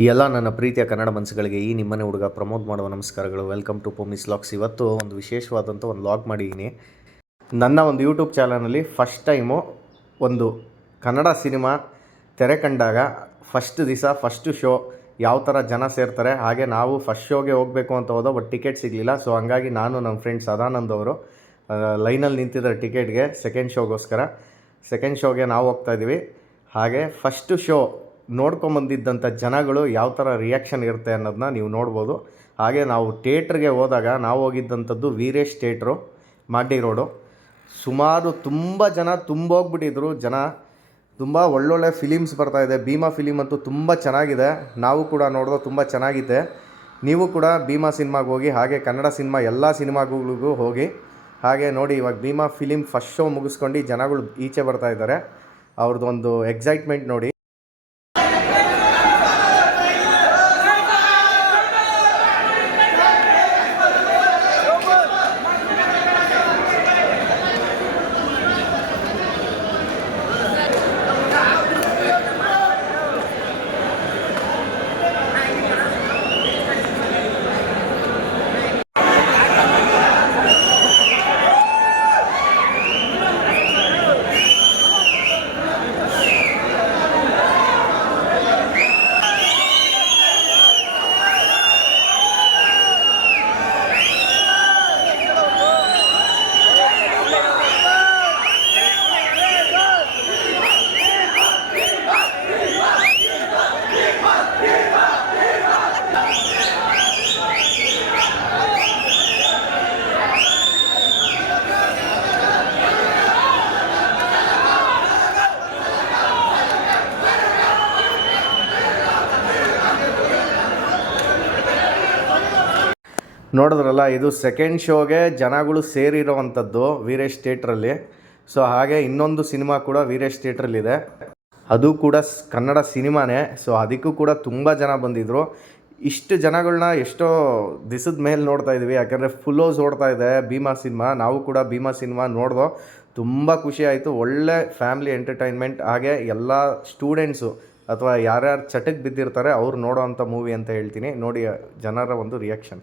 ಎಲ್ಲ ನನ್ನ ಪ್ರೀತಿಯ ಕನ್ನಡ ಮನಸ್ಸುಗಳಿಗೆ ಈ ನಿಮ್ಮನೆ ಹುಡುಗ ಪ್ರಮೋದ್ ಮಾಡುವ ನಮಸ್ಕಾರಗಳು. ವೆಲ್ಕಮ್ ಟು ಪೊಮಿಸ್ ಲಾಕ್ಸ್ ಇವತ್ತು ಒಂದು ವಿಶೇಷವಾದಂಥ ಒಂದು ಲಾಗ್ ಮಾಡಿದ್ದೀನಿ. ನನ್ನ ಒಂದು ಯೂಟ್ಯೂಬ್ ಚಾನಲಲ್ಲಿ ಫಸ್ಟ್ ಟೈಮು ಒಂದು ಕನ್ನಡ ಸಿನಿಮಾ ತೆರೆ ಕಂಡಾಗ ಫಸ್ಟ್ ದಿವಸ ಫಸ್ಟು ಶೋ ಯಾವ ಥರ ಜನ ಸೇರ್ತಾರೆ, ಹಾಗೆ ನಾವು ಫಸ್ಟ್ ಶೋಗೆ ಹೋಗಬೇಕು ಅಂತ ಹೋದ ಬಟ್ ಟಿಕೆಟ್ ಸಿಗಲಿಲ್ಲ. ಸೊ ಹಂಗಾಗಿ ನಾನು ನಮ್ಮ ಫ್ರೆಂಡ್ ಸದಾನಂದ್ ಅವರು ಲೈನಲ್ಲಿ ನಿಂತಿದ್ದಾರೆ ಟಿಕೆಟ್ಗೆ ಸೆಕೆಂಡ್ ಶೋಗೋಸ್ಕರ ಸೆಕೆಂಡ್ ಶೋಗೆ ನಾವು ಹೋಗ್ತಾ ಇದ್ದೀವಿ. ಹಾಗೆ ಫಸ್ಟು ಶೋ ನೋಡ್ಕೊಂಬಂದಿದ್ದಂಥ ಜನಗಳು ಯಾವ ಥರ ರಿಯಾಕ್ಷನ್ ಇರುತ್ತೆ ಅನ್ನೋದನ್ನ ನೀವು ನೋಡ್ಬೋದು. ಹಾಗೆ ನಾವು ಥಿಯೇಟ್ರಿಗೆ ಹೋದಾಗ ನಾವು ಹೋಗಿದ್ದಂಥದ್ದು ವೀರೇಶ್ ಥಿಯೇಟ್ರು, ಮಾಡಿ ರೋಡು. ಸುಮಾರು ತುಂಬ ಜನ ತುಂಬೋಗ್ಬಿಟ್ಟಿದ್ರು. ಜನ ತುಂಬ ಒಳ್ಳೊಳ್ಳೆ ಫಿಲಿಮ್ಸ್ ಬರ್ತಾಯಿದೆ ಭೀಮಾ ಫಿಲಿಮ್ ಅಂತೂ ತುಂಬ ಚೆನ್ನಾಗಿದೆ. ನಾವು ಕೂಡ ನೋಡಿದ್ರೆ ತುಂಬ ಚೆನ್ನಾಗಿದೆ ನೀವು ಕೂಡ ಭೀಮಾ ಸಿನಿಮಾಗೆ ಹೋಗಿ, ಹಾಗೆ ಕನ್ನಡ ಸಿನಿಮಾ ಎಲ್ಲ ಸಿನಿಮಾಗಳಿಗೂ ಹೋಗಿ, ಹಾಗೆ ನೋಡಿ ಇವಾಗ ಭೀಮಾ ಫಿಲಿಮ್ ಫಸ್ಟ್ ಶೋ ಮುಗಿಸ್ಕೊಂಡು ಜನಗಳು ಈಚೆ ಬರ್ತಾ ಇದ್ದಾರೆ. ಅವ್ರದ್ದು ಒಂದು ಎಕ್ಸೈಟ್ಮೆಂಟ್ ನೋಡಿ. ನೋಡಿದ್ರಲ್ಲ, ಇದು ಸೆಕೆಂಡ್ ಶೋಗೆ ಜನಗಳು ಸೇರಿರೋವಂಥದ್ದು ವೀರೇಶ್ ಥಿಯೇಟ್ರಲ್ಲಿ. ಸೊ ಹಾಗೆ ಇನ್ನೊಂದು ಸಿನಿಮಾ ಕೂಡ ವೀರೇಶ್ ಥಿಯೇಟ್ರಲ್ಲಿದೆ. ಅದು ಕೂಡ ಕನ್ನಡ ಸಿನಿಮಾನೇ. ಸೊ ಅದಕ್ಕೂ ಕೂಡ ತುಂಬ ಜನ ಬಂದಿದ್ದರು ಇಷ್ಟು ಜನಗಳನ್ನ ಎಷ್ಟೋ ದಿಸದ ಮೇಲೆ ನೋಡ್ತಾ ಇದ್ವಿ. ಯಾಕಂದರೆ ಫುಲ್ ಹೌಸ್ ಓಡ್ತಾ ಇದೆ ಭೀಮಾ ಸಿನಿಮಾ. ನಾವು ಕೂಡ ಭೀಮಾ ಸಿನಿಮಾ ನೋಡ್ದೋ ತುಂಬ ಖುಷಿಯಾಯಿತು ಒಳ್ಳೆ ಫ್ಯಾಮಿಲಿ ಎಂಟರ್ಟೈನ್ಮೆಂಟ್ ಹಾಗೆ ಎಲ್ಲ ಸ್ಟೂಡೆಂಟ್ಸು ಅಥವಾ ಯಾರ್ಯಾರು ಚಟಕ್ಕೆ ಬಿದ್ದಿರ್ತಾರೆ, ಅವ್ರು ನೋಡೋ ಅಂಥ ಮೂವಿ ಅಂತ ಹೇಳ್ತೀನಿ. ನೋಡಿ, ಜನರ ಒಂದು ರಿಯಾಕ್ಷನ್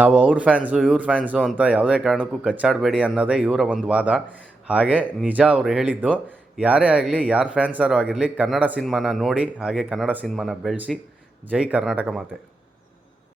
ನಾವು ಅವ್ರ ಫ್ಯಾನ್ಸು ಇವ್ರ ಫ್ಯಾನ್ಸು ಅಂತ ಯಾವುದೇ ಕಾರಣಕ್ಕೂ ಕಚ್ಚಾಡಬೇಡಿ ಅನ್ನೋದೇ ಇವರ ಒಂದು ವಾದ. ಹಾಗೆ ನಿಜ ಅವ್ರು ಹೇಳಿದ್ದು, ಯಾರೇ ಆಗಲಿ, ಯಾರ ಫ್ಯಾನ್ಸಾರು ಆಗಿರಲಿ, ಕನ್ನಡ ಸಿನಿಮಾನ ನೋಡಿ, ಹಾಗೆ ಕನ್ನಡ ಸಿನಿಮಾನ ಬೆಳೆಸಿ, ಜೈ ಕರ್ನಾಟಕ ಮಾತೆ.